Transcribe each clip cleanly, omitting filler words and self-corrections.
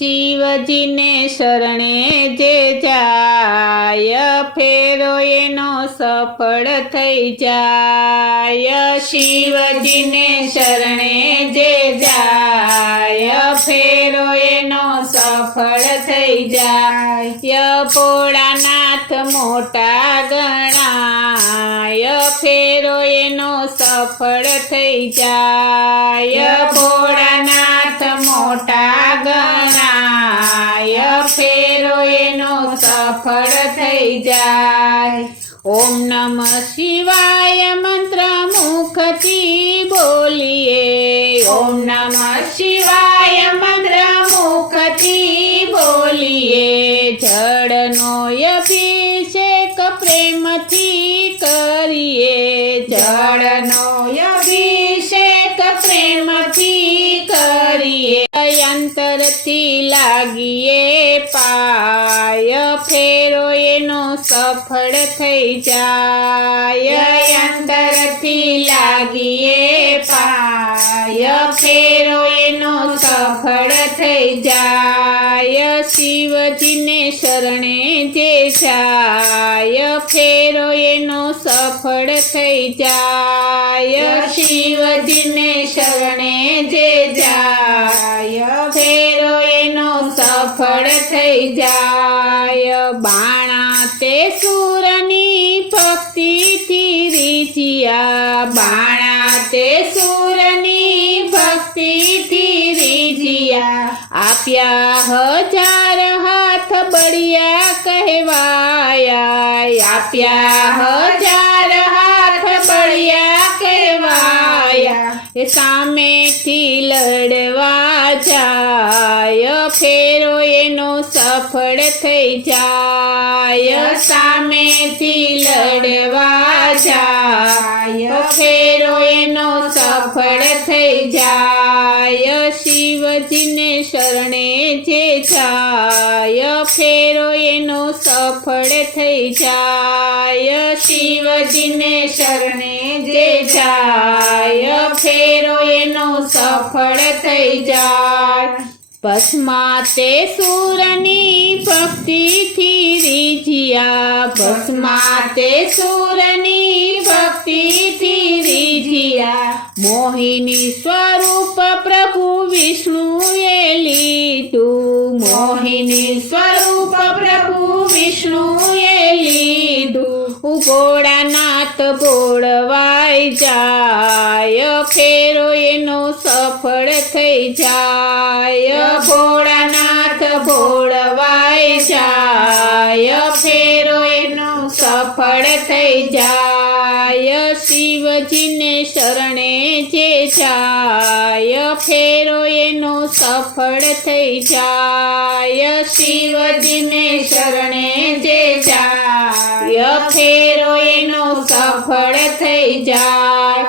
શિવજીને શરણે જે જાય ફેરો એનો સફળ થઈ જાય। શિવજીને શરણે જે જાય ફેરો એનો સફળ થઈ જાય। ભોળાનાથ મોટા ગણાય ફેરો એનો સફળ થઈ જાય। ભોળાનાથ મોટા ગણાય ફેરો એનો સફળ થઈ જાય। ઓમ નમઃ શિવાય મંત્ર મુખથી બોલીએ। ઓમ નમઃ શિવાય મંત્ર મુખથી બોલીએ। જળનો અભિષેક પ્રેમથી કરીએ। જળનો અભિષેક પ્રેમથી કરીએ। અંતરથી લાગીએ પાય ફેરો એનો સફળ થઈ જાય। અંતરથી લાગીએ પાય ફેરો એનો સફળ થઈ જાય। શિવજીને શરણે જે જાય ફેરો એનો સફળ થઈ જાય। શિવજીને શરણે જે જાય ફેરો એનો સફળ થઈ જાય। બાણા તે સૂરની ભક્તિથી રીઝિયા। બાણા તે સૂરની ભક્તિથી રીઝિયા। આપ્યા હજાર હાથ બળિયા કહેવાયા। આપ્યા હજાર હાથ બળિયા કહેવાયા। સામેથી લડવા જાય ફેરો એનો સફળ થઈ જાય। સામેથી લડવા જાય ફેરો એનો સફળ થઈ જાય। શિવજીને શરણે જે જાય ફેરો એનો સફળ થઈ જાય। શિવજીને શરણે જે જાય ફેરો એનો સફળ થઈ જાય। ભસ્મા તે સૂરની ભક્તિથી રીઝિયા। ભસ્મા તે સૂરની ભક્તિથી રીઝિયા। મોહિની સ્વરૂપ પ્રભુ વિષ્ણુએ લીધું। મોહિની સ્વરૂપ પ્રભુ વિષ્ણુએ લીધું। ભોળાનાથ ભોળવાઈ જાય ફેરો એનો સફળ થઈ જાય। ભોળાનાથ ભોળવાઈ જાય ફેરો એનો સફળ થઈ જાય। શિવજીને શરણે જે જાય ફેરો એનો સફળ થઈ જાય। શિવજીને શરણે જે જાય ફેરો એનો સફળ થઈ જાય।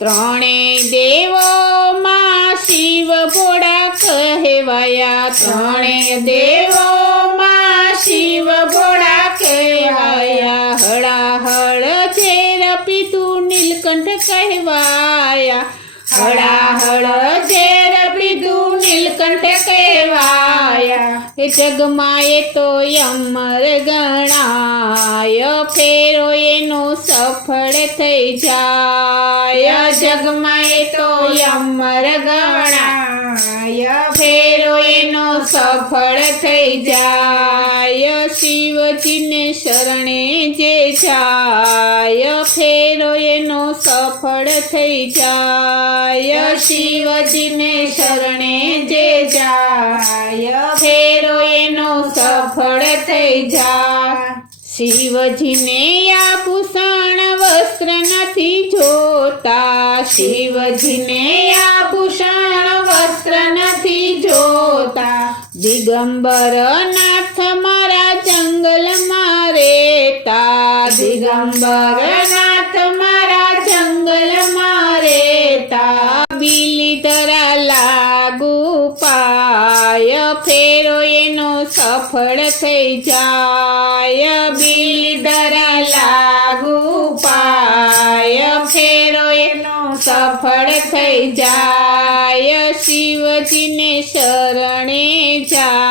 ત્રણેય દેવોમાં શિવ ભોળા કહેવાયા। ત્રણેય દેવોમાં શિવ ભોળા કહેવાયા। હળાહળ ઝેર પીધું નીલકંઠ કહેવાયા। હળાહળ ઝેર પીધું નીલકંઠ કહેવાયા। જગમાં એ તો અમર ગણાય ફેરો એનો સફળ થઈ જાય। જગમાં એ તો અમર ગણાય ફેરો એનો સફળ થઈ જાય। શિવજીને શરણે જે જાય ફેરો એનો સફળ થઈ જાય। શિવજીને શરણે જે જાય ફેરો એનો સફળ થઈ જાય। શિવજીને આભૂષણ વસ્ત્ર નથી જોતા। શિવજીને આભૂષણ વસ્ત્ર નથી જોતા। દિગંબર નાથ મારા જંગલમાં રહેતા। દિગંબર નાથ મારા જંગલમાં રહેતા। બિલીધરા લાગુ પાય ફેરો એનો સફળ થઈ જાય। બિલીધરા લાગુ પાય ફેરો એનો સફળ થઈ જાય। શિવજીને શરણે જાય।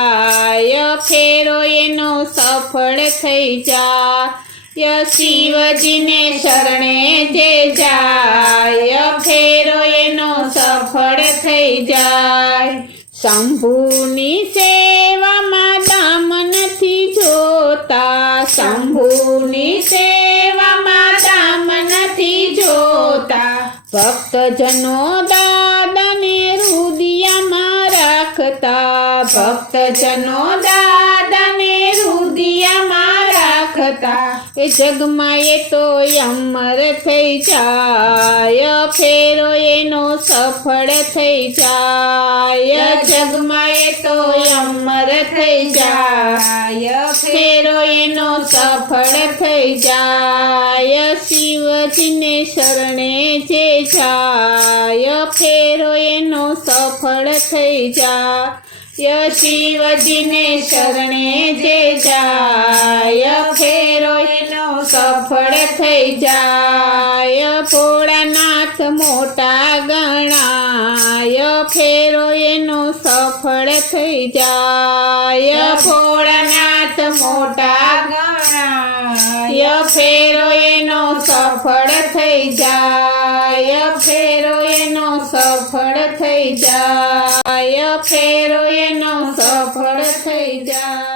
ફેરો એનો સફળ થઈ જાય શિવજીને શરણે જે જાય ફેરો એનો સફળ થઈ જાય શંભુની સેવામાં દામ નથી જોતા શંભુની સેવામાં દામ નથી જોતા ભક્તજનો દાદાને હૃદયમાં રાખતા ભક્તજનો દાદાને હૃદયમાં રાખતા એ જગમાં એ તો અમર થઈ જાય ફેરો એનો સફળ થઈ જાય જગમાં એ તો અમર થઈ જાય ફેરો એનો સફળ થઈ જાય શિવજીને શરણે જે જાય ફેરો એનો સફળ થઈ જાય શિવજીને શરણે જે જાય ફેરો એનો સફળ થઈ જાય ભોળાનાથ મોટા ગણાય ફેરો એનો સફળ થઈ જાય ભોળાનાથ મોટા ગણાય ફેરો એનો સફળ થઈ જાય ફેરો એનો સફળ થઈ જાય ફેરો એનો સફળ થઈ જાય